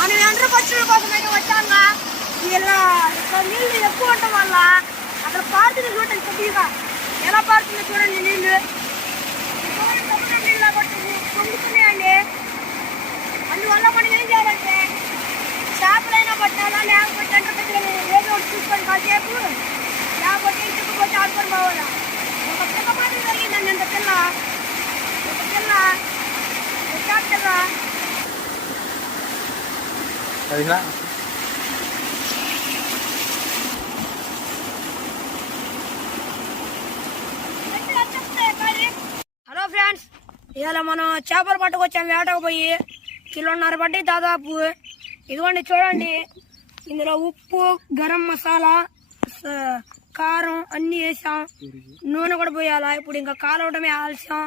మనం ఎండ్ర పక్షుల కోసం అయితే వచ్చాంగా ఇలా నీళ్లు ఎక్కువ ఉండటం వల్ల అక్కడ పారుతుంది చూడండి కొద్దిగా ఎలా పారుతుందో చూడండి నీళ్లు నీళ్ళు పొంగుతున్నాయండి. అందువల్ల మనం ఏం చేయాలంటే చేపలైనా పట్టాలా లేకపోతే ఏదో ఒకటి చూసుకొని కాసేపు లేకపోతే ఇంటికి ఆడుకొని పోవాలా. ఒక పిల్ల మాత్రం జరిగిందండి అంత పిల్ల ఒక పిల్ల వచ్చేస్తారా హలో ఫ్రెండ్స్, ఇవాళ మనం చేపలు పట్టుకొచ్చాం వేటకు పోయి 1.5 కిలో పడ్డాయి దాదాపు. ఇదిగోండి చూడండి, ఇందులో ఉప్పు గరం మసాలా కారం అన్ని వేసాం, నూనె కూడా పోయాలా. ఇప్పుడు ఇంకా కాలవటమే ఆలస్యం.